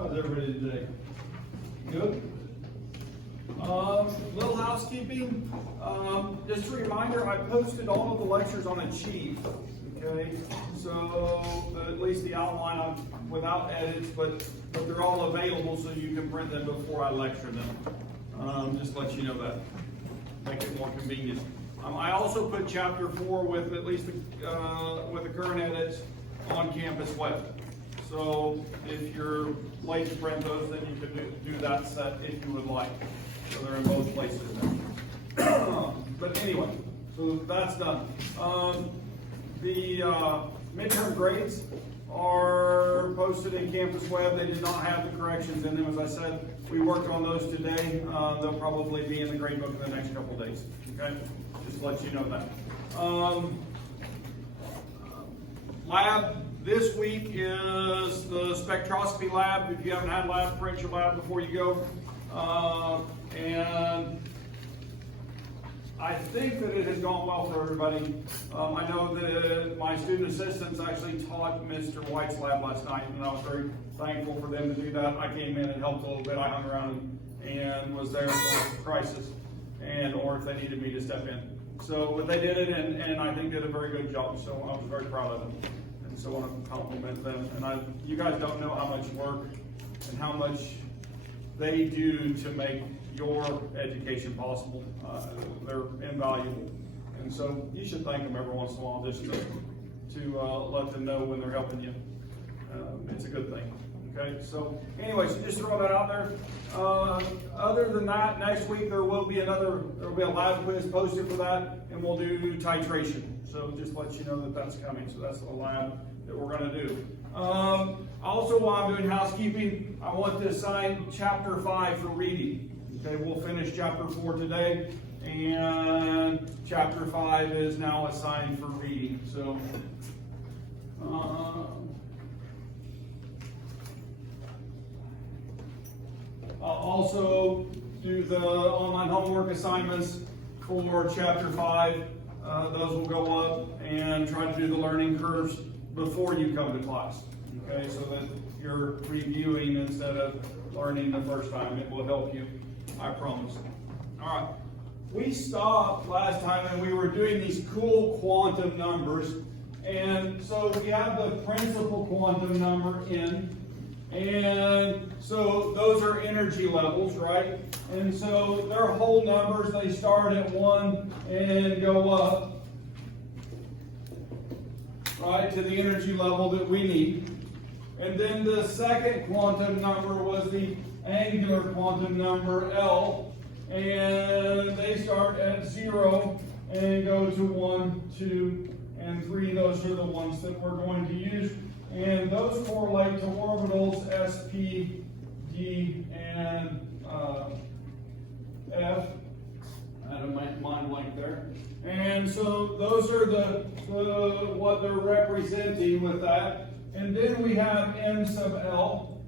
How's everybody today? Good? Little housekeeping. Just a reminder, I posted all of the lectures on a sheet. Okay, so at least the outline without edits, but they're all available so you can print them before I lecture them. Just let you know that. Make it more convenient. I also put chapter 4 with at least with the current edits on Campus Web. So if you're late to print those, then you can do that set if you would like. So they're in both places now. But anyway, so that's done. The midterm grades are posted in Campus Web. They did not have the corrections in them. As I said, we worked on those today. They'll probably be in the grade book in the next couple of days. Okay, just to let you know that. Lab this week is the spectroscopy lab. If you haven't had lab, print your lab before you go. And I think that it has gone well for everybody. I know that my student assistants actually taught Mr. White's lab last night, and I was very thankful for them to do that. I came in and helped a little bit. I hung around and was there for a crisis, or if they needed me to step in. So but they did it, and I think did a very good job. So I was very proud of them, and so I want to compliment them. And you guys don't know how much work and how much they do to make your education possible. They're invaluable, and so you should thank them every once in a while just to let them know when they're helping you. It's a good thing. Okay, so anyway, so just throw that out there. Other than that, next week there will be a lab quiz posted for that, and we'll do titration. So just let you know that that's coming. So that's the lab that we're going to do. Also, while I'm doing housekeeping, I want to assign chapter 5 for reading. Okay, we'll finish chapter 4 today, and chapter 5 is now assigned for reading. So, I'll also do the online homework assignments for chapter 5. Those will go up, and try to do the learning curves before you come to class. Okay, so that you're reviewing instead of learning the first time. It will help you, I promise. All right. We stopped last time and we were doing these cool quantum numbers. And so we have the principal quantum number N. And so those are energy levels, right? And so they're whole numbers. They start at 1 and go up, right, to the energy level that we need. And then the second quantum number was the angular quantum number L, and they start at 0 and go to 1, 2, and 3. Those are the ones that we're going to use, and those correlate to orbitals sp, d, and f. I had a mind blank there. And so those are the what they're representing with that. And then we have m sub L,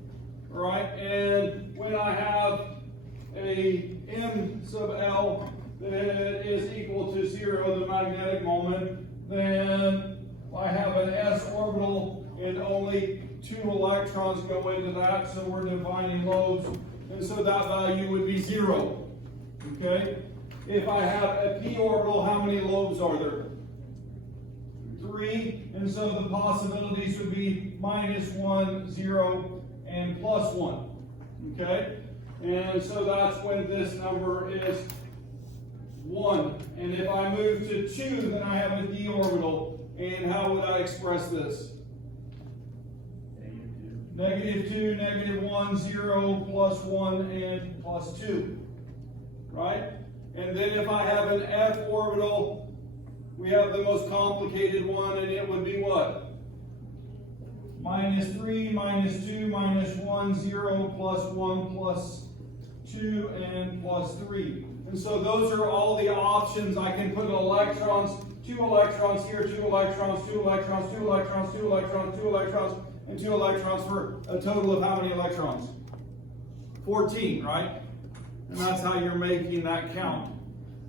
right? And when I have a m sub L that is equal to 0, the magnetic moment, then I have an s orbital and only 2 electrons go into that, so we're defining lobes, and so that value would be 0. Okay? If I have a p orbital, how many lobes are there? 3, and so the possibilities would be -1, 0, and +1. Okay? And so that's when this number is 1. And if I move to 2, then I have a d orbital. And how would I express this? -2, -1, 0, +1, and +2. Right? And then if I have an f orbital, we have the most complicated one, and it would be what? -3, -2, -1, 0, +1, +2, and +3. And so those are all the options. I can put electrons, 2 electrons here, 2 electrons, 2 electrons, 2 electrons, 2 electrons, 2 electrons, and 2 electrons for a total of how many electrons? 14, right? And that's how you're making that count.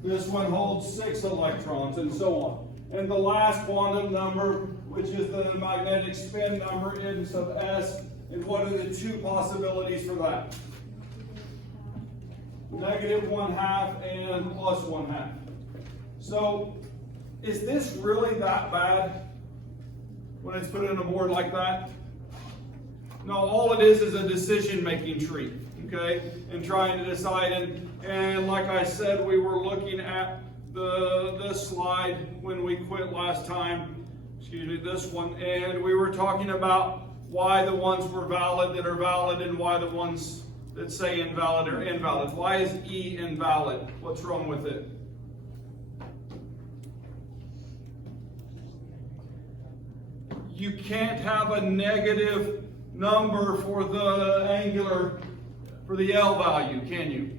This one holds 6 electrons, and so on. And the last quantum number, which is the magnetic spin number, n sub s, And what are the two possibilities for that? -1/2 and +1/2. So, is this really that bad when it's put in a board like that? No, all it is a decision-making tree, okay? And trying to decide, and like I said, we were looking at this slide when we quit last time, excuse me, this one, and we were talking about why the ones were valid that are valid and why the ones that say invalid are invalid. Why is E invalid? What's wrong with it? You can't have a negative number for the angular, for the L value, can you?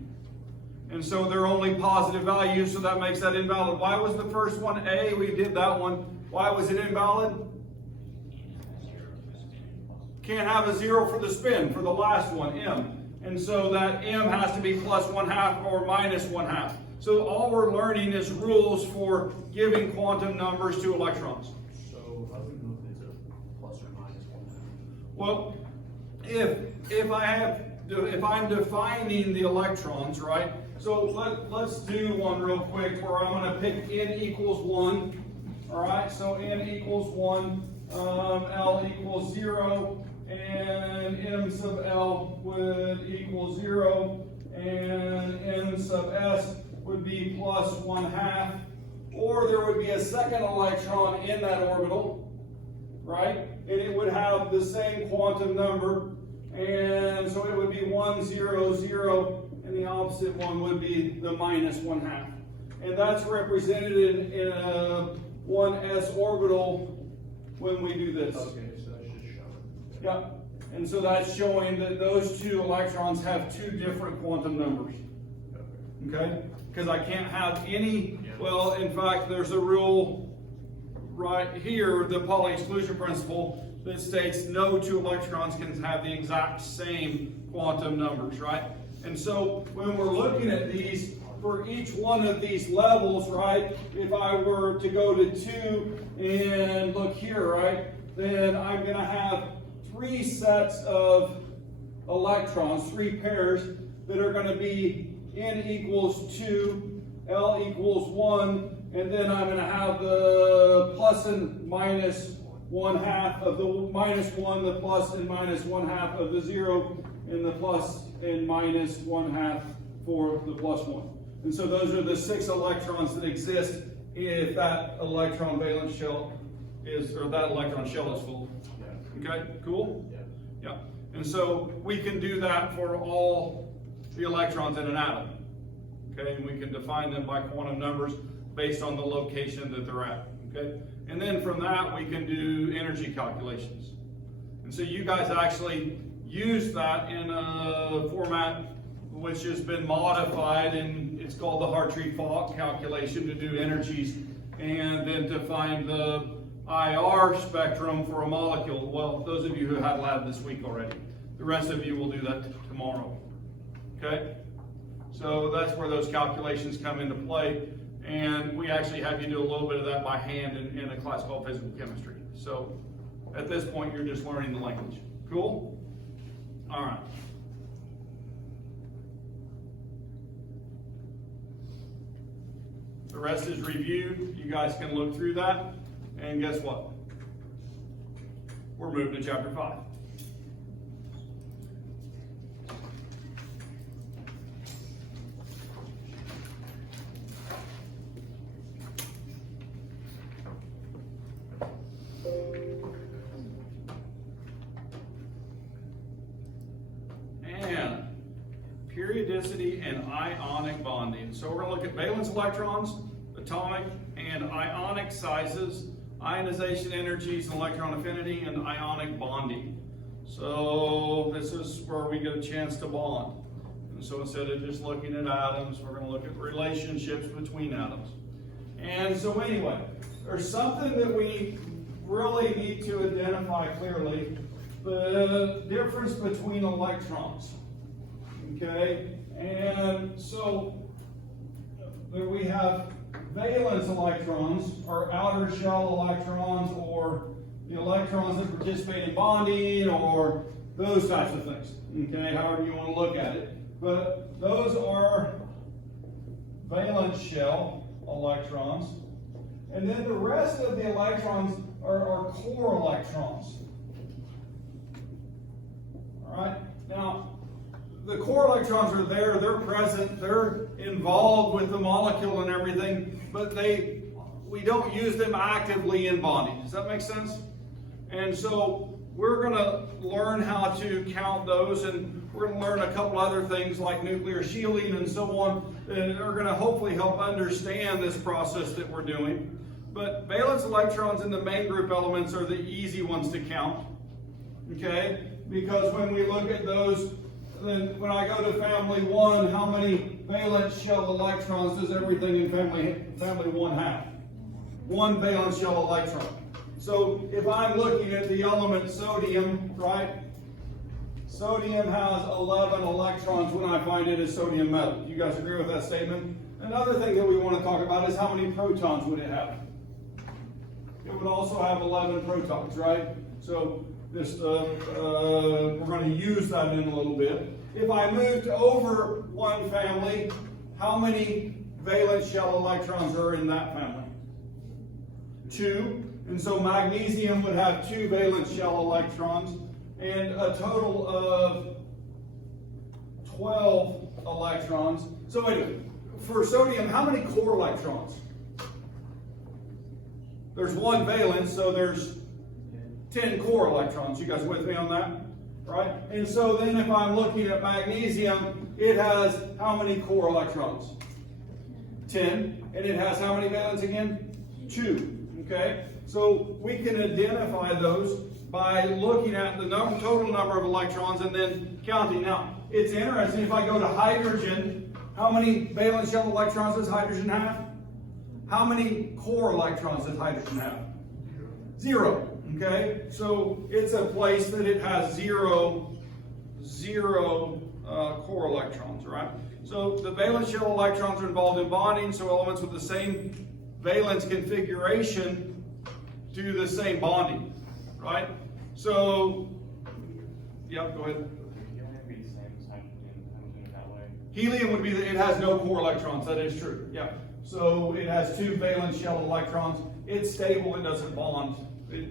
And so they're only positive values, so that makes that invalid. Why was the first one A? We did that one. Why was it invalid? Can't have a 0 for the spin, for the last one, M. And so that M has to be +1/2 or -1/2. So all we're learning is rules for giving quantum numbers to electrons. So how do we know if it's a plus or minus 1/2? Well, if I'm defining the electrons, right? So let's do one real quick where I'm going to pick n equals 1. All right, so n equals 1, L equals 0, and m sub L would equal 0, and n sub S would be +1/2. Or there would be a second electron in that orbital, right? And it would have the same quantum number. And so it would be 1, 0, 0, and the opposite one would be the -1/2. And that's represented in a 1s orbital when we do this. Okay, so that's just showing. Yeah. And so that's showing that those two electrons have two different quantum numbers. Okay? Because I can't have any, well, in fact, there's a rule right here, the Pauli exclusion principle, that states no two electrons can have the exact same quantum numbers, right? And so when we're looking at these, for each one of these levels, right, if I were to go to 2 and look here, right, then I'm going to have 3 sets of electrons, 3 pairs, that are going to be n equals 2, L equals 1, and then I'm going to have the plus and minus 1/2 of the -1, the plus and minus 1/2 of the 0, and the plus and minus 1/2 for the +1. And so those are the 6 electrons that exist if that electron valence shell is, or that electron shell is full. Yeah. Okay, cool? Yeah. Yeah. And so we can do that for all the electrons in an atom. Okay, and we can define them by quantum numbers based on the location that they're at. Okay, and then from that we can do energy calculations. And so you guys actually use that in a format which has been modified, and it's called the Hartree-Fock calculation to do energies and then to find the IR spectrum for a molecule. Well, those of you who had lab this week already, the rest of you will do that tomorrow. Okay? So that's where those calculations come into play, and we actually have you do a little bit of that by hand in a class called physical chemistry. So at this point, you're just learning the language. Cool? All right. The rest is reviewed. You guys can look through that, and guess what? We're moving to chapter 5. And periodicity and ionic bonding. So we're going to look at valence electrons, atomic and ionic sizes, ionization energies and electron affinity, and ionic bonding. So this is where we get a chance to bond. And so instead of just looking at atoms, we're going to look at relationships between atoms. And so anyway, there's something that we really need to identify clearly: the difference between electrons. Okay, and so there we have valence electrons, or outer shell electrons, or the electrons that participate in bonding, or those types of things, okay, however you want to look at it. But those are valence shell electrons. And then the rest of the electrons are core electrons. All right? Now, the core electrons are there, they're present, they're involved with the molecule and everything, but we don't use them actively in bonding. Does that make sense? And so we're going to learn how to count those, and we're going to learn a couple other things like nuclear shielding and so on, that are going to hopefully help understand this process that we're doing. But valence electrons in the main group elements are the easy ones to count, okay? Because when we look at those, then when I go to family 1, how many valence shell electrons does everything in family 1 have? 1 valence shell electron. So if I'm looking at the element sodium, right? Sodium has 11 electrons when I find it as sodium metal. You guys agree with that statement? Another thing that we want to talk about is how many protons would it have? It would also have 11 protons, right? So this, we're going to use that in a little bit. If I moved over 1 family, how many valence shell electrons are in that family? 2. And so magnesium would have 2 valence shell electrons and a total of 12 electrons. So anyway, for sodium, how many core electrons? There's 1 valence, so there's 10 core electrons. You guys with me on that? Right? And so then if I'm looking at magnesium, it has how many core electrons? 10. And it has how many valence again? 2. Okay? So we can identify those by looking at the total number of electrons and then counting. Now, it's interesting, if I go to hydrogen, how many valence shell electrons does hydrogen have? How many core electrons does hydrogen have? 0. Okay? So it's a place that it has zero core electrons, right? So the valence shell electrons are involved in bonding, so elements with the same valence configuration do the same bonding, right? So, yeah, go ahead. Helium would be the same as hydrogen that way. Helium would be, it has no core electrons, that is true, yeah. So it has 2 valence shell electrons. It's stable, it doesn't bond. It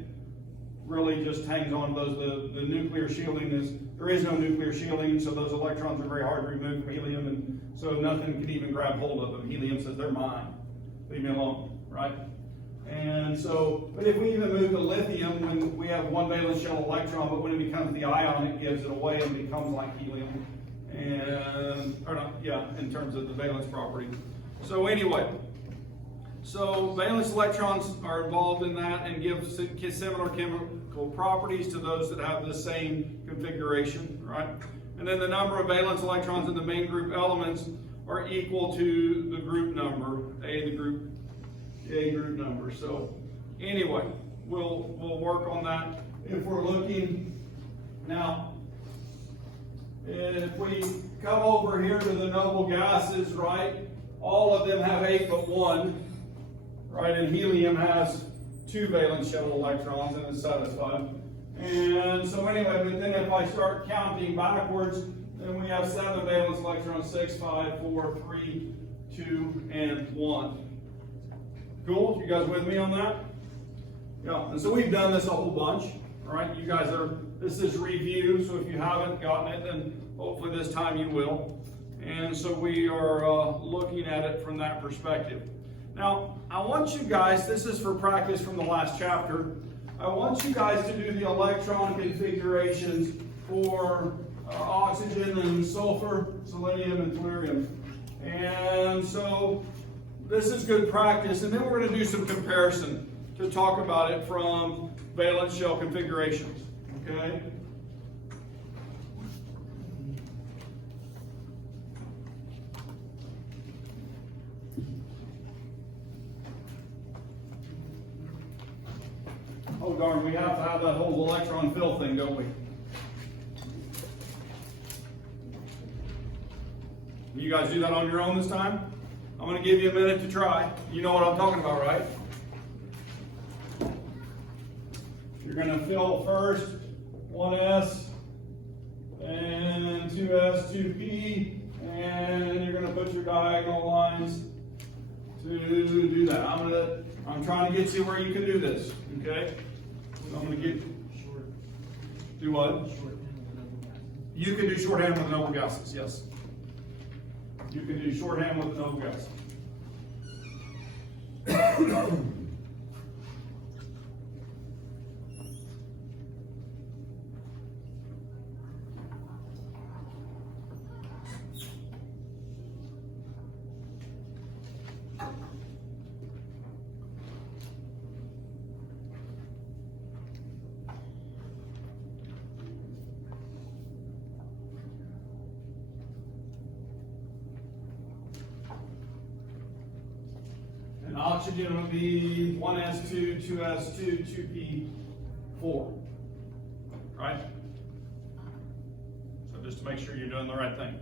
really just hangs on those. The nuclear shielding there is no nuclear shielding, so those electrons are very hard to remove from helium, and so nothing can even grab hold of them. Helium says, they're mine, leave me alone, right? And so, but if we even move to lithium, when we have 1 valence shell electron, but when it becomes the ion, it gives it away and becomes like helium. And, or not, yeah, in terms of the valence property. So anyway, so valence electrons are involved in that and give similar chemical properties to those that have the same configuration, right? And then the number of valence electrons in the main group elements are equal to the group number, A group number. So anyway, we'll work on that. If we're looking now, if we come over here to the noble gases, right? All of them have 8 but 1, right? And helium has 2 valence shell electrons and is satisfied. And so anyway, but then if I start counting backwards, then we have 7 valence electrons, 6, 5, 4, 3, 2, and 1. Cool? You guys with me on that? Yeah. And so we've done this a whole bunch. All right. You guys this is review. So if you haven't gotten it, then hopefully this time you will. And so we are looking at it from that perspective. Now, I want you guys, this is for practice from the last chapter, I want you guys to do the electron configurations for oxygen and sulfur, selenium and tellurium. And so this is good practice, and then we're going to do some comparison to talk about it from valence shell configurations, okay? Oh darn, we have to have that whole electron fill thing, don't we? You guys do that on your own this time? I'm going to give you a minute to try. You know what I'm talking about, right? You're going to fill first 1s, 2S, 2P, and you're gonna put your diagonal lines to do that. I'm trying to get you where you can do this, okay? So I'm gonna get, Short. do what? Shorthand with noble gases. You can do shorthand with noble gases, yes. You can do shorthand with noble gases. And oxygen would be 1s2, 2s2, 2p4. Right? So just to make sure you're doing the right thing.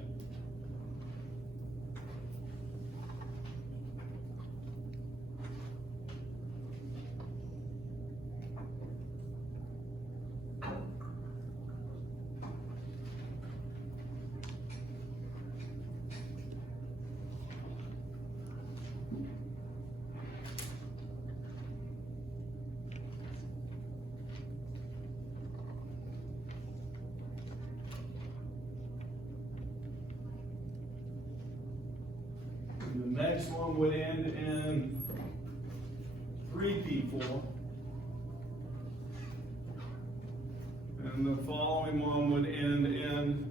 The next one would end in 3p4. And the following one would end in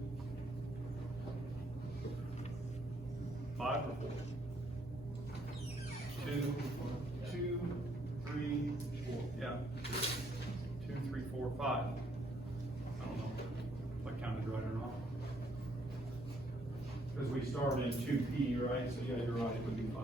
5 or 4. 2, 3, 4. Yeah. 2, 3, 4, 5. I don't know if I counted right or not. Because we started in 2p, right? So yeah, you're right, it would be 5.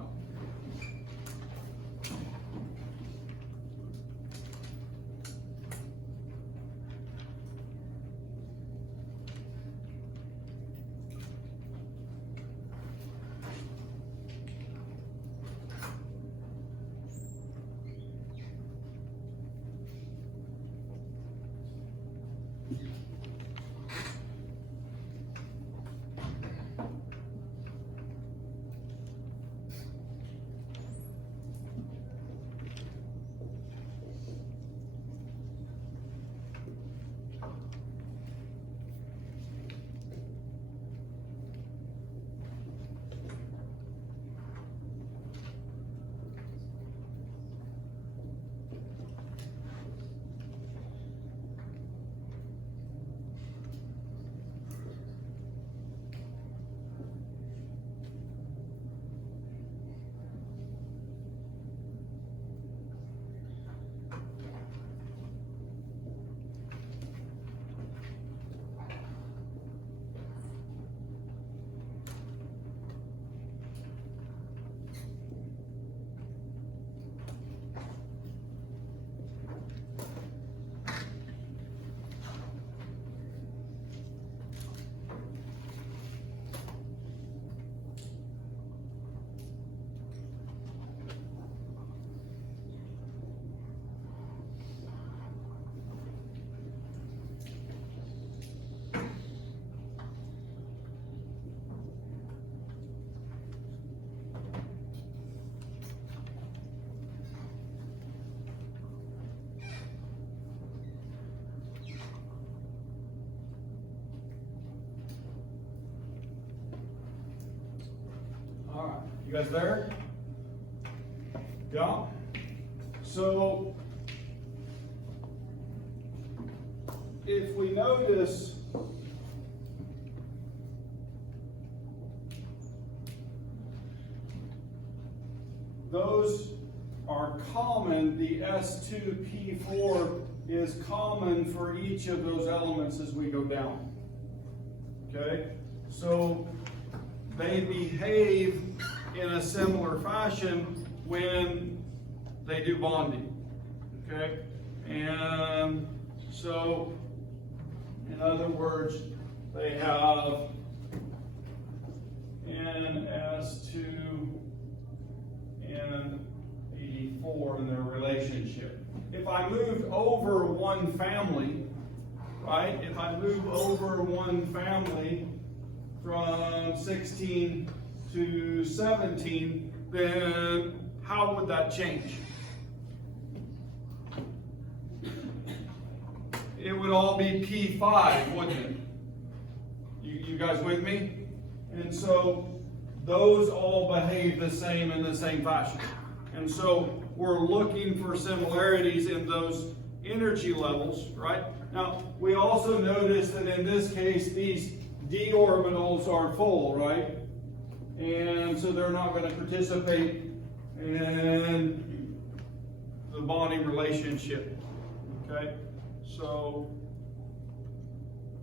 All right, you guys there? Yeah? So, if we notice, those are common, the S2P4 is common for each of those elements as we go down. Okay? So, they behave in a similar fashion when they do bonding, okay? And so, in other words, they have NS2 and E4 in their relationship. If I moved over one family, right? If I move over one family, from 16 to 17, then how would that change? It would all be P5, wouldn't it? You guys with me? And so those all behave the same in the same fashion. And so we're looking for similarities in those energy levels, right? Now, we also notice that in this case, these d orbitals are full, right? And so they're not going to participate in the bonding relationship, okay? So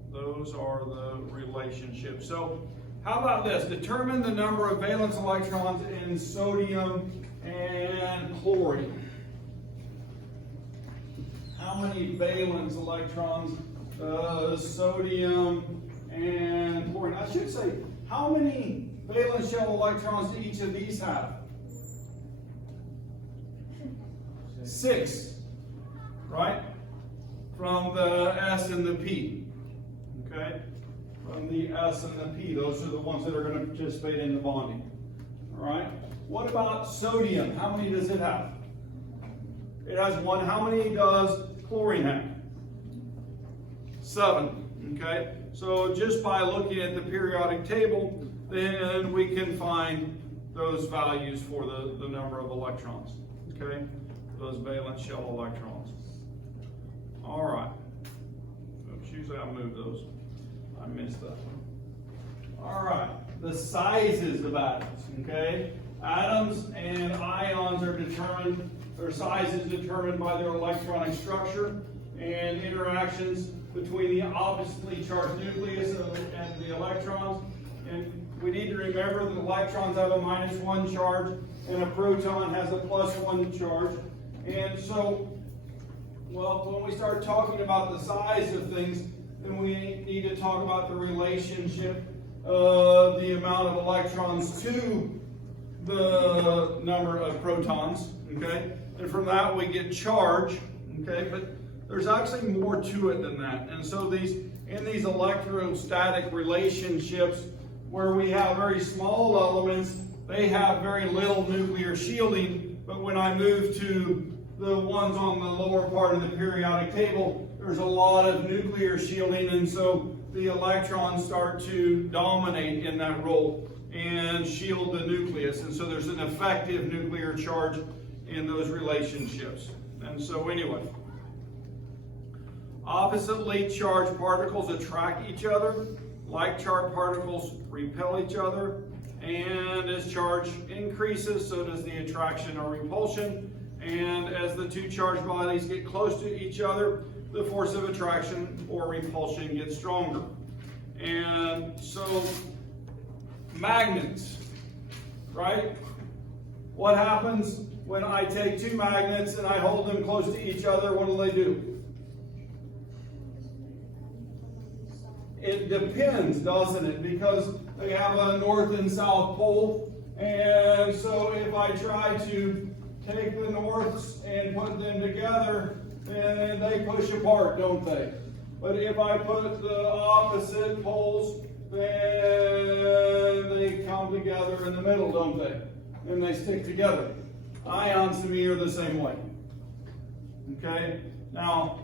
those are the relationships. So how about this? Determine the number of valence electrons in sodium and chlorine. How many valence electrons does sodium and chlorine? I should say, how many valence shell electrons do each of these have? 6, right? From the S and the P, okay? From the S and the P, those are the ones that are going to participate in the bonding, all right? What about sodium? How many does it have? It has 1. How many does chlorine have? 7, okay? So just by looking at the periodic table, then we can find those values for the number of electrons, okay? Those valence shell electrons. All right. Oops, usually I move those. I missed that one. All right. The sizes of atoms, okay? Atoms and ions are determined, their size is determined by their electronic structure and interactions between the oppositely charged nucleus and the electrons. And we need to remember that electrons have a -1 charge and a proton has a +1 charge. And so, well, when we start talking about the size of things, then we need to talk about the relationship of the amount of electrons to the number of protons, okay? And from that we get charge, okay? But there's actually more to it than that. And so in these electrostatic relationships where we have very small elements, they have very little nuclear shielding. But when I move to the ones on the lower part of the periodic table, there's a lot of nuclear shielding, and so the electrons start to dominate in that role and shield the nucleus. And so there's an effective nuclear charge in those relationships. And so anyway, oppositely charged particles attract each other, like charged particles repel each other, and as charge increases, so does the attraction or repulsion. And as the two charged bodies get close to each other, the force of attraction or repulsion gets stronger. And so, magnets, right? What happens when I take two magnets and I hold them close to each other? What do? It depends, doesn't it? Because they have a north and south pole. And so if I try to take the norths and put them together, then they push apart, don't they? But if I put the opposite poles, then they come together in the middle, don't they? And they stick together. Ions to me are the same way. Okay? Now,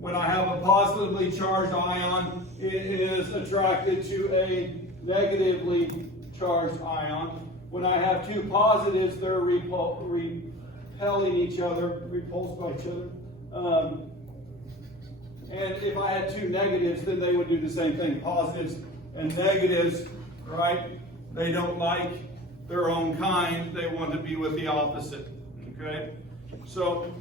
when I have a positively charged ion, it is attracted to a negatively charged ion. When I have two positives, they're repelling each other, repulsed by each other. And if I had two negatives, then they would do the same thing. Positives and negatives, right? They don't like their own kind. They want to be with the opposite, okay? So,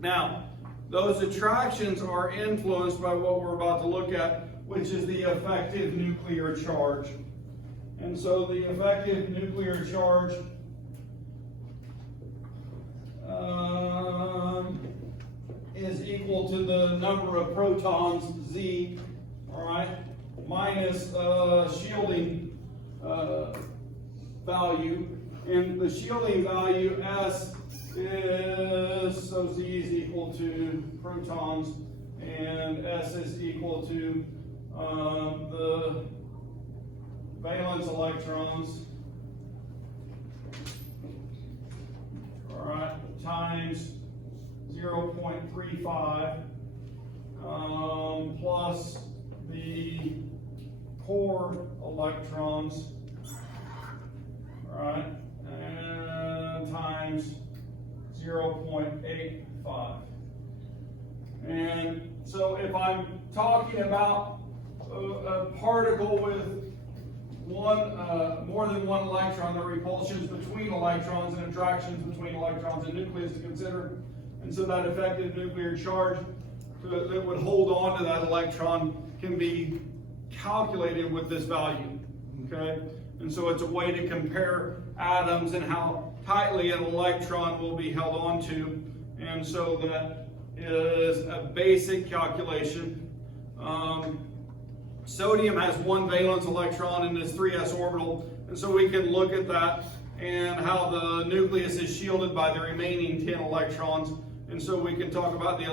now, those attractions are influenced by what we're about to look at, which is the effective nuclear charge. And so the effective nuclear charge is equal to the number of protons, Z, all right, minus shielding value. And the shielding value, S, is, so Z is equal to protons, and S is equal to the valence electrons, all right, times 0.35 plus the core electrons, all right, and times 0.85. And so if I'm talking about a particle with more than one electron, there are repulsions between electrons and attractions between electrons and nucleus to consider. And so that effective nuclear charge that would hold on to that electron can be calculated with this value, okay? And so it's a way to compare atoms and how tightly an electron will be held onto. And so that is a basic calculation. Sodium has one valence electron in this 3s orbital, and so we can look at that and how the nucleus is shielded by the remaining 10 electrons. And so we can talk about the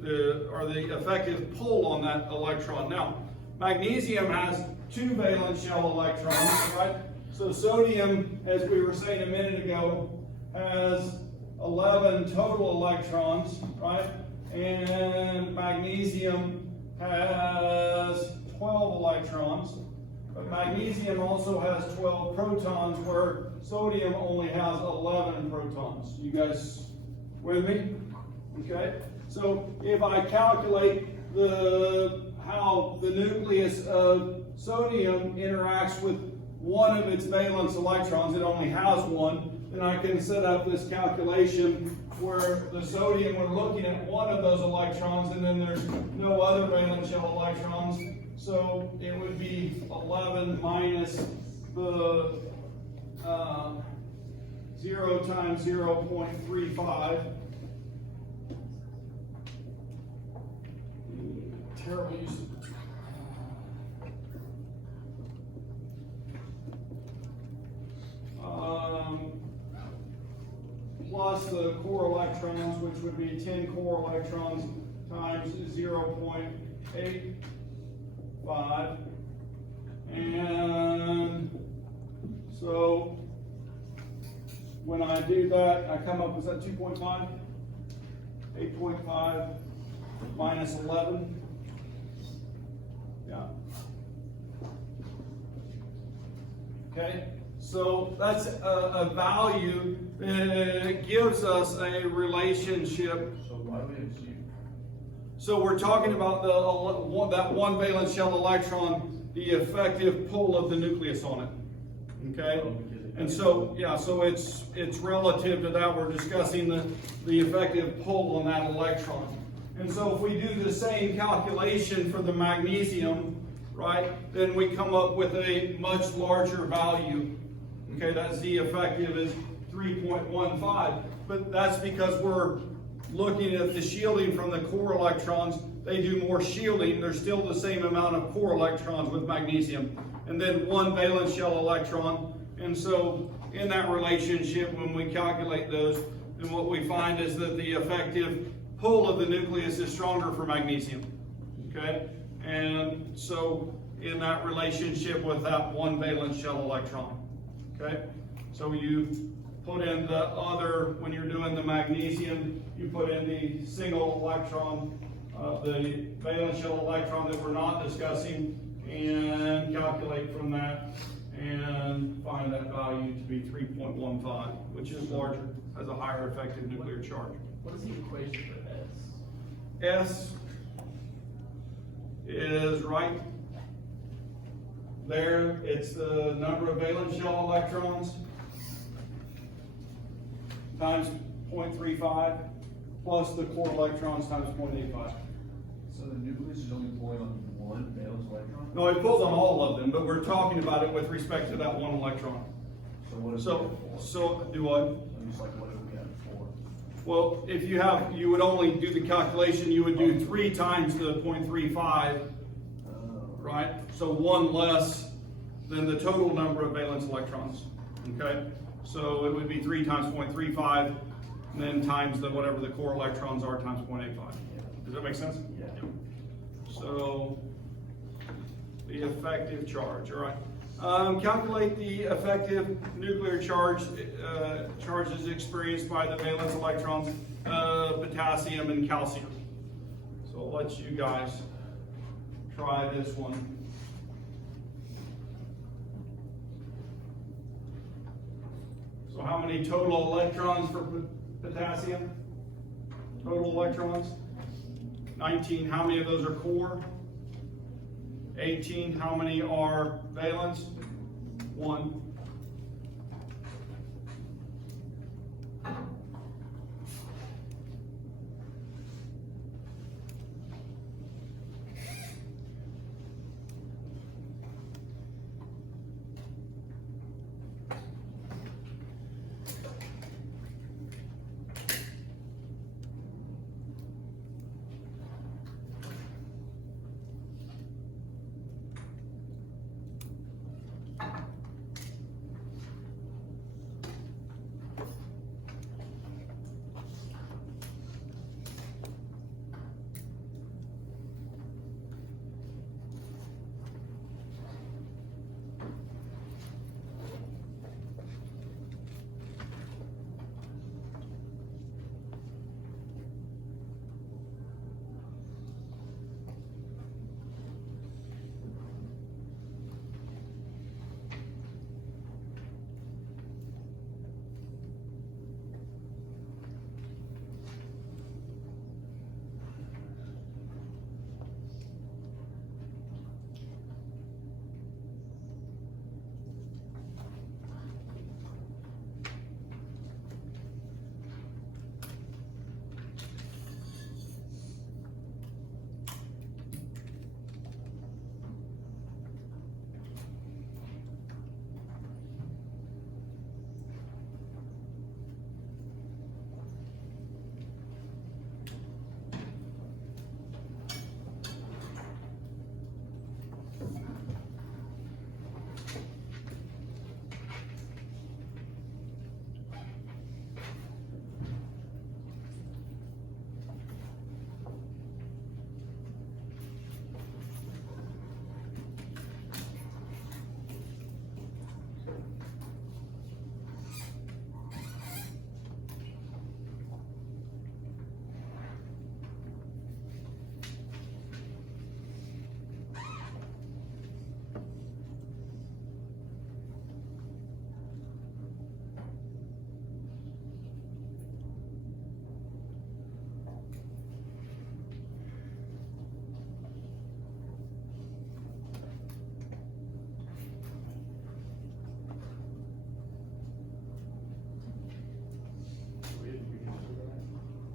the effective pull on that electron. Now, magnesium has 2 valence shell electrons, right? So sodium, as we were saying a minute ago, has 11 total electrons, right? And magnesium has 12 electrons. But magnesium also has 12 protons, where sodium only has 11 protons. You guys with me? Okay. So if I calculate how the nucleus of sodium interacts with one of its valence electrons, it only has one, then I can set up this calculation where the sodium, we're looking at one of those electrons, and then there's no other valence shell electrons. So it would be 11 minus the 0 times 0.35. Terrible use of plus the core electrons, which would be 10 core electrons times 0.85. And so when I do that, I come up with that 2.5? 8.5 minus 11. Yeah. Okay. So that's a value that gives us a relationship. So why would it use? So we're talking about that one valence shell electron, the effective pull of the nucleus on it. Okay? And so, yeah, so it's relative to that. We're discussing the effective pull on that electron. And so if we do the same calculation for the magnesium, right, then we come up with a much larger value. Okay, that Z effective is 3.15, but that's because we're looking at the shielding from the core electrons. They do more shielding. There's still the same amount of core electrons with magnesium, and then one valence shell electron. And so in that relationship, when we calculate those, then what we find is that the effective pull of the nucleus is stronger for magnesium. Okay, and so in that relationship with that one valence shell electron. Okay, so you put in the other, when you're doing the magnesium, you put in the single electron, the valence shell electron that we're not discussing, and calculate from that and find that value to be 3.15, which is larger, has a higher effective nuclear charge. What is the equation for S? S is right there. It's the number of valence shell electrons times 0.35 plus the core electrons times 0.85. So the nucleus is only pulling on one valence electron? No, it pulls on all of them, but we're talking about it with respect to that one electron. So what is So do what? I'm just like, what if we had 4? Well, if you would only do the calculation, you would do 3 times the 0.35, right? So 1 less than the total number of valence electrons, okay? So it would be 3 times 0.35, and then times whatever the core electrons are times 0.85. Does that make sense? Yeah. So the effective charge, all right. Calculate the effective nuclear charges experienced by the valence electrons of potassium and calcium. So I'll let you guys try this one. So how many total electrons for potassium? Total electrons? 19. How many of those are core? 18. How many are valence? 1.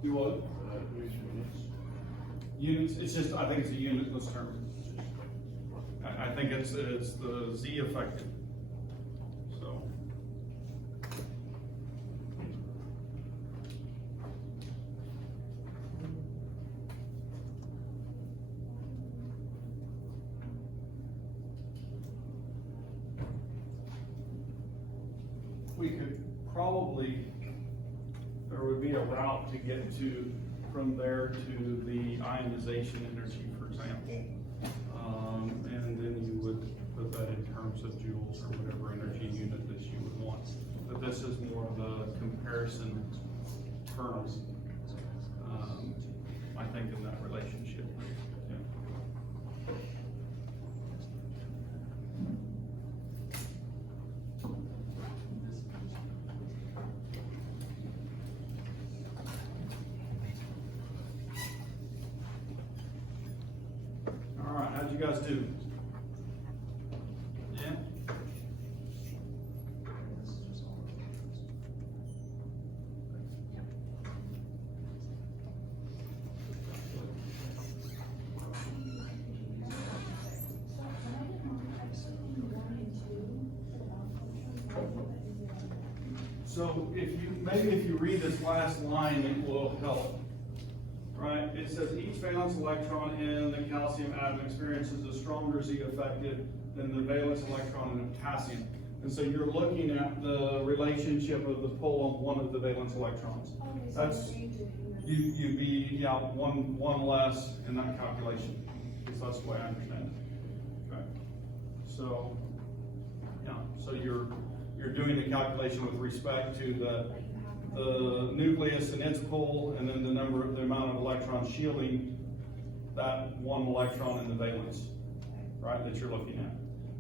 You what? Units, it's just, I think it's a unitless term. I think it's the Z effective. So. We could probably, there would be a route to get to from there to the ionization energy, for example. And then you would put that in terms of joules or whatever energy unit that you would want. But this is more of a comparison terms, I think, in that relationship. Yeah. How'd you guys do? Yeah? So if you read this last line, it will help. Right, it says each valence electron in the calcium atom experiences a stronger Z effective than the valence electron in potassium. And so you're looking at the relationship of the pull on one of the valence electrons. Okay, so That's, you'd be, yeah, one less in that calculation. Because that's the way I understand it. Okay. So, So you're doing the calculation with respect to the nucleus and its pull, and then the amount of electrons shielding that one electron in the valence, right, that you're looking at.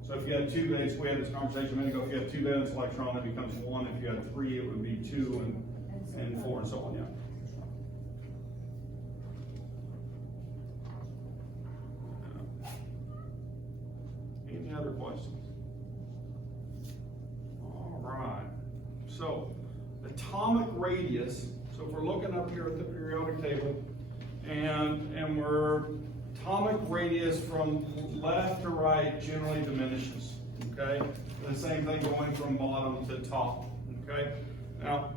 So if you had two valence, we had this conversation a minute ago, if you had two valence electron, it becomes one. If you had three, it would be two and four and so on, yeah. Any other questions? All right. So, atomic radius. So if we're looking up here at the periodic table, and we're atomic radius from left to right generally diminishes. Okay. The same thing going from bottom to top. Okay. Now,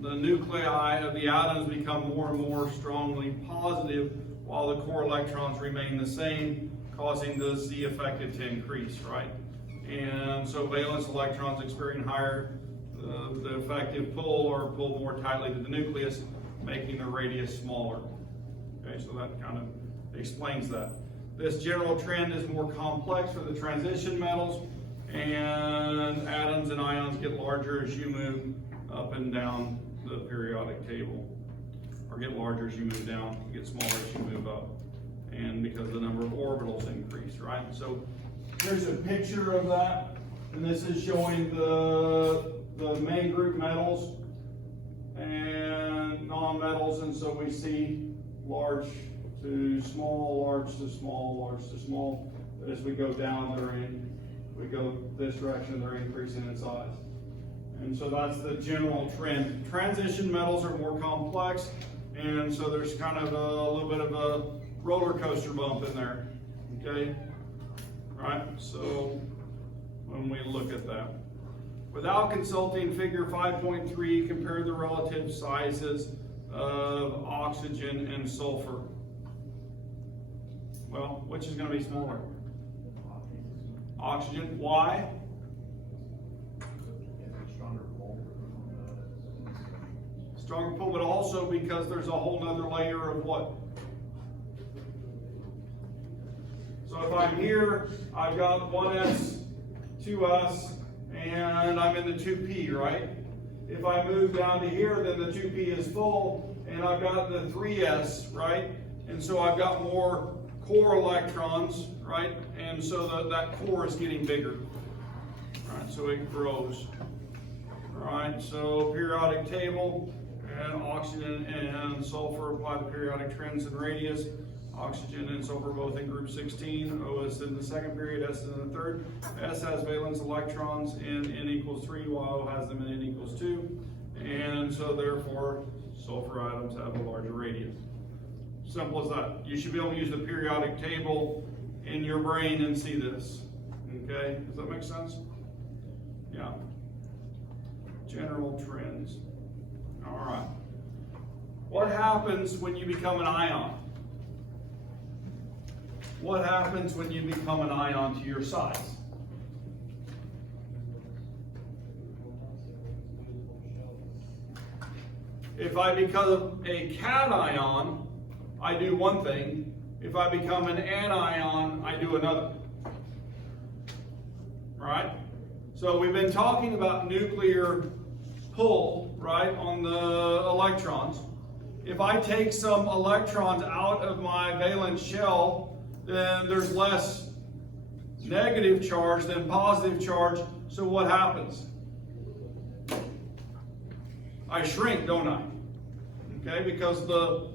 the nuclei of the atoms become more and more strongly positive, while the core electrons remain the same, causing the Z effective to increase, right? And so valence electrons experience higher the effective pull or pull more tightly to the nucleus, making the radius smaller. Okay, so that kind of explains that. This general trend is more complex for the transition metals, and atoms and ions get larger as you move up and down the periodic table, or get larger as you move down, get smaller as you move up, and because the number of orbitals increase, right? So here's a picture of that, and this is showing the main group metals and non-metals, and so we see large to small, large to small, large to small. But as we go down, we go this direction, they're increasing in size. And so that's the general trend. Transition metals are more complex, and so there's kind of a little bit of a roller coaster bump in there. Okay? Right? So when we look at that. Without consulting figure 5.3, compare the relative sizes of oxygen and sulfur. Well, which is going to be smaller? Oxygen. Why? Stronger pull, but also because there's a whole nother layer of what? So if I'm here, I've got 1s, 2s, and I'm in the 2p, right? If I move down to here, then the 2p is full, and I've got the 3s, right? And so I've got more core electrons, right? And so that core is getting bigger, right? So it grows, all right? So periodic table, and oxygen and sulfur apply the periodic trends and radius. Oxygen and sulfur both in group 16. O is in the second period, S is in the third. S has valence electrons in N equals 3, while O has them in N equals 2. And so therefore, sulfur atoms have a larger radius. Simple as that. You should be able to use the periodic table in your brain and see this. Okay, does that make sense? Yeah. General trends. All right. What happens when you become an ion? What happens when you become an ion to your size? If I become a cation, I do one thing. If I become an anion, I do another. Right? So we've been talking about nuclear pull, right, on the electrons. If I take some electrons out of my valence shell, then there's less negative charge than positive charge. So what happens? I shrink, don't I? Okay, because the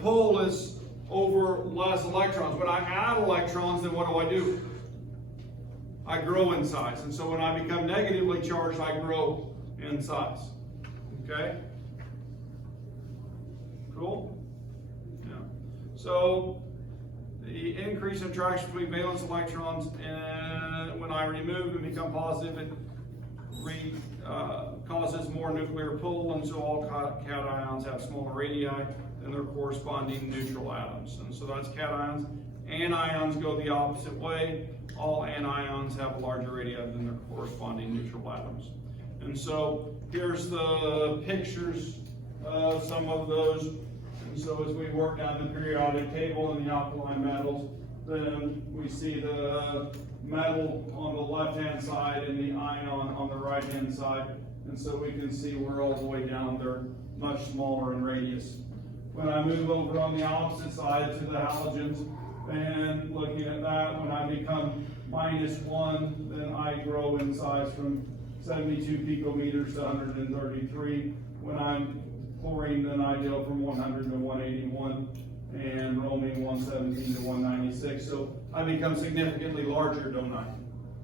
pull is over less electrons. When I add electrons, then what do? I grow in size. And so when I become negatively charged, I grow in size. Okay? Cool? Yeah. So the increase in attraction between valence electrons, and when I remove and become positive, it causes more nuclear pull, and so all cations have smaller radii than their corresponding neutral atoms. And so that's cations. Anions go the opposite way. All anions have larger radii than their corresponding neutral atoms. And so here's the pictures of some of those. And so as we work down the periodic table and the alkaline metals, then we see the metal on the left-hand side and the ion on the right-hand side. And so we can see we're all the way down there, much smaller in radius. When I move over on the opposite side to the halogens, and looking at that, when I become -1, then I grow in size from 72 picometers to 133. When I'm chlorine, then I go from 100 to 181, and bromine 117 to 196. So I become significantly larger, don't I?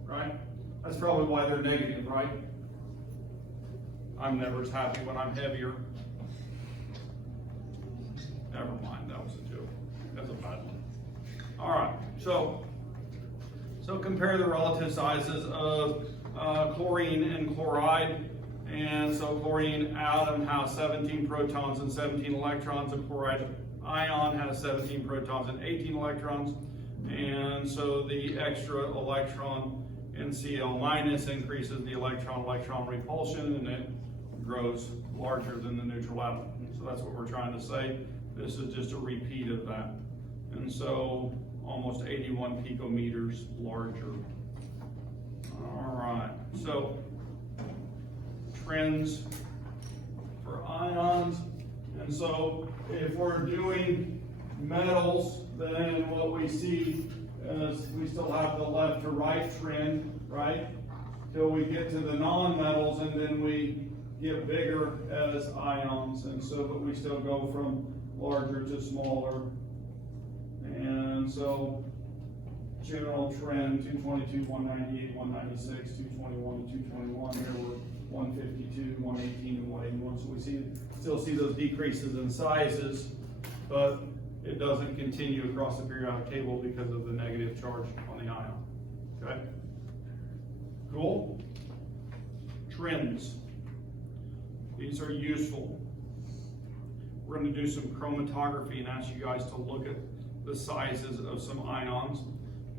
Right? That's probably why they're negative, right? I'm never as happy when I'm heavier. Never mind, that was a joke. That's a bad one. All right, so compare the relative sizes of chlorine and chloride. And so chlorine atom has 17 protons and 17 electrons. A chloride ion has 17 protons and 18 electrons. And so the extra electron in Cl- increases the electron-electron repulsion, and it grows larger than the neutral atom. So that's what we're trying to say. This is just a repeat of that. And so almost 81 picometers larger. All right, so trends for ions. And so if we're doing metals, then what we see is we still have the left to right trend, right? Till we get to the non-metals, and then we get bigger as ions. And so, but we still go from larger to smaller. And so general trend 222, 198, 196, 221 to 221. Here we're 152, 118, and 181. So we still see those decreases in sizes, but it doesn't continue across the periodic table because of the negative charge on the ion. Okay? Cool? Trends. These are useful. We're going to do some chromatography and ask you guys to look at the sizes of some ions.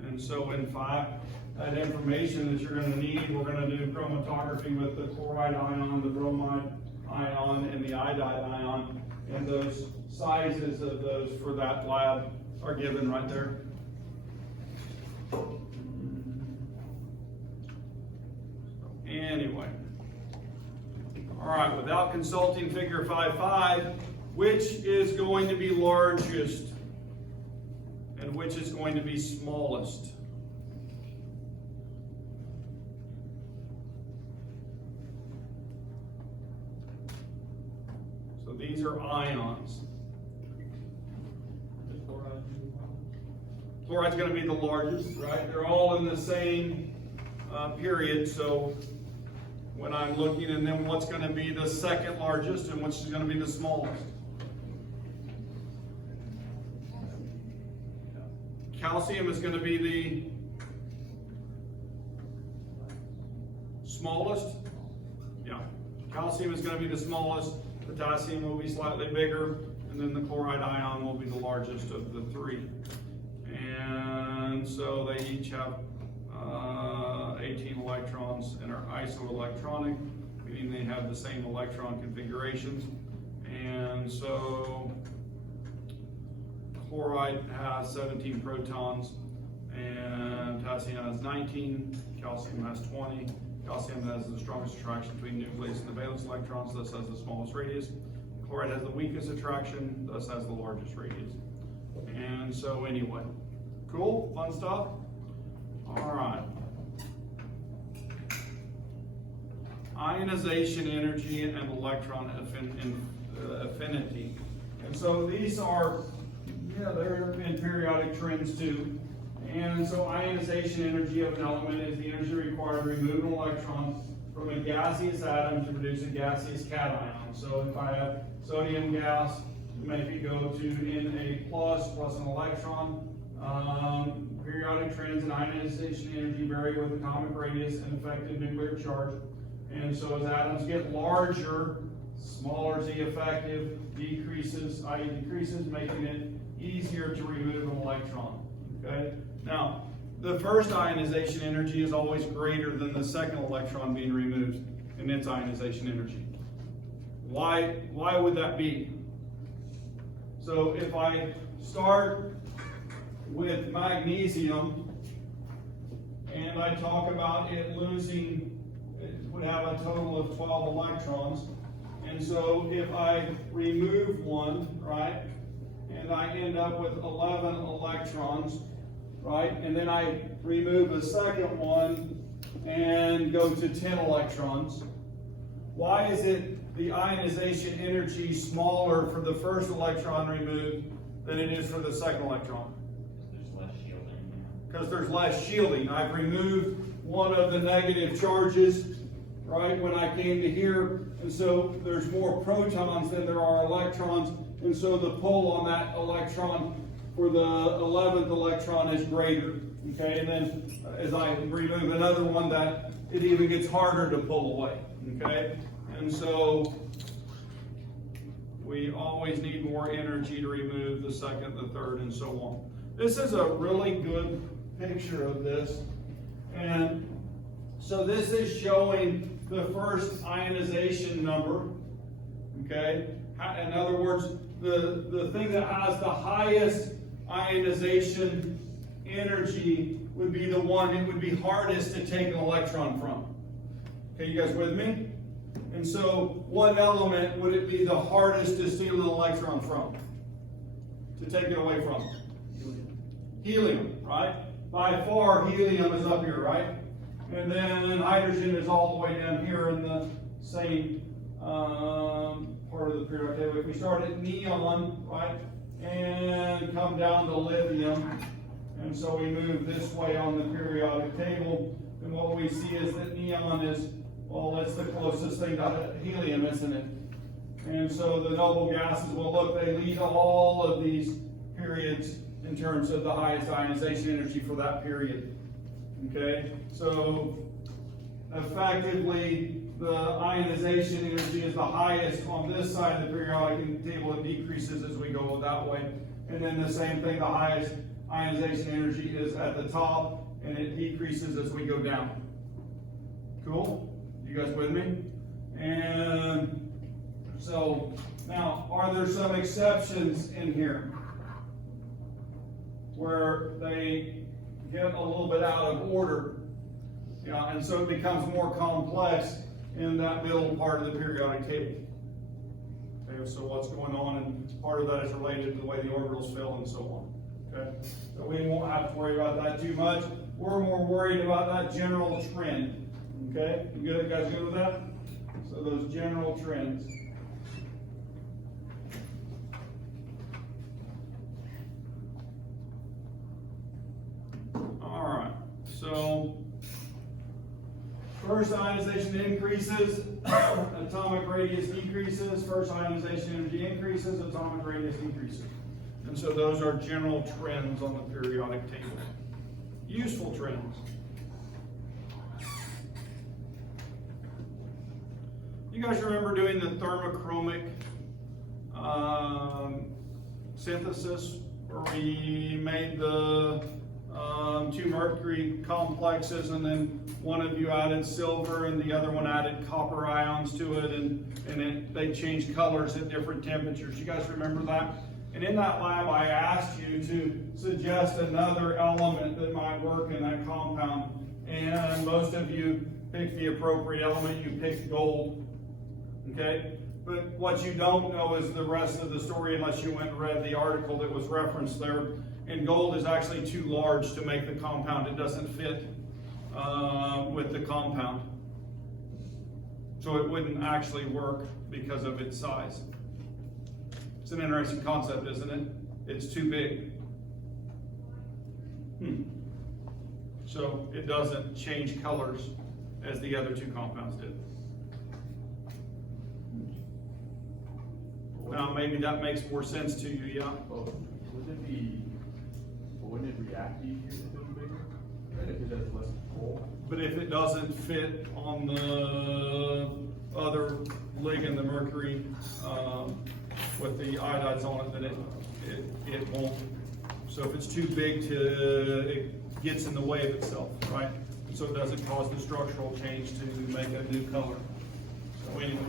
And so in fact, that information that you're going to need, we're going to do chromatography with the chloride ion, the bromide ion, and the iodide ion. And those sizes of those for that lab are given right there. Anyway. All right, without consulting figure 5.5, which is going to be largest and which is going to be smallest? So these are ions. Chloride's going to be the largest, right? They're all in the same period, so when I'm looking, and then what's going to be the second largest and which is going to be the smallest? Calcium is going to be the smallest. Yeah, calcium is going to be the smallest. Potassium will be slightly bigger, and then the chloride ion will be the largest of the three. And so they each have 18 electrons and are isoelectronic, meaning they have the same electron configurations. And so chloride has 17 protons, and potassium has 19, calcium has 20. Calcium has the strongest attraction between the nucleus and the valence electrons, thus has the smallest radius. Chloride has the weakest attraction, thus has the largest radius. And so anyway, cool, fun stuff? All right. Ionization energy and electron affinity. And so these are, they're in periodic trends too. And so ionization energy of an element is the energy required to remove an electron from a gaseous atom to produce a gaseous cation. So if I have sodium gas, make it go to Na plus an electron. Periodic trends in ionization energy vary with atomic radius and effective nuclear charge. And so as atoms get larger, smaller Z effective decreases, i.e. decreases, making it easier to remove an electron. Okay? Now, the first ionization energy is always greater than the second electron being removed in its ionization energy. Why would that be? So if I start with magnesium, and I talk about it losing, it would have a total of 12 electrons. And so if I remove one, right, and I end up with 11 electrons, right, and then I remove a second one and go to 10 electrons, why is it the ionization energy smaller for the first electron removed than it is for the second electron? There's less shielding. Because there's less shielding. I've removed one of the negative charges, right, when I came to here, and so there's more protons than there are electrons, and so the pull on that electron for the 11th electron is greater, okay? And then as I remove another one, that it even gets harder to pull away, okay? And so we always need more energy to remove the second, the third, and so on. This is a really good picture of this. And so this is showing the first ionization number, okay? In other words, the thing that has the highest ionization energy would be the one it would be hardest to take an electron from. Okay, you guys with me? And so what element would it be the hardest to steal an electron from? To take it away from? Helium, right? By far, helium is up here, right? And then hydrogen is all the way down here in the same part of the periodic table. If we start at neon, right, and come down to lithium, and so we move this way on the periodic table, then what we see is that neon is, well, it's the closest thing to helium, isn't it? And so the noble gases, well, look, they lead all of these periods in terms of the highest ionization energy for that period. Okay, so effectively, the ionization energy is the highest on this side of the periodic table. It decreases as we go that way. And then the same thing, the highest ionization energy is at the top, and it decreases as we go down. Cool? You guys with me? And so, now, are there some exceptions in here where they get a little bit out of order? You know, and so it becomes more complex in that middle part of the periodic table. Okay, so what's going on, and part of that is related to the way the orbitals fill and so on. Okay, so we won't have to worry about that too much. We're more worried about that general trend. Okay, you good? You guys good with that? So those general trends. All right, so first ionization increases, atomic radius decreases. First ionization energy increases, atomic radius decreases. And so those are general trends on the periodic table. Useful trends. You guys remember doing the thermochromic synthesis where we made the two mercury complexes, and then one of you added silver and the other one added copper ions to it, and they changed colors at different temperatures. You guys remember that? And in that lab, I asked you to suggest another element that might work in that compound, and most of you picked the appropriate element. You picked gold. Okay? But what you don't know is the rest of the story unless you went and read the article that was referenced there. And gold is actually too large to make the compound. It doesn't fit with the compound. So it wouldn't actually work because of its size. It's an interesting concept, isn't it? It's too big. So it doesn't change colors as the other two compounds did. Now, maybe that makes more sense to you, yeah? Well, wouldn't it react easier if it was bigger? Right? If it has less pull? But if it doesn't fit on the other ligand, the mercury, with the iodides on it, then it won't. So if it's too big it gets in the way of itself, right? So it doesn't cause the structural change to make a new color. So anyway.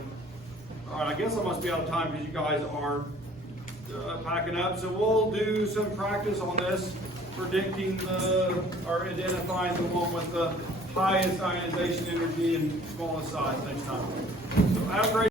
All right, I guess I must be out of time because you guys are packing up. So we'll do some practice on this. predicting or identifying the one with the highest ionization energy and smallest size next time. So have a great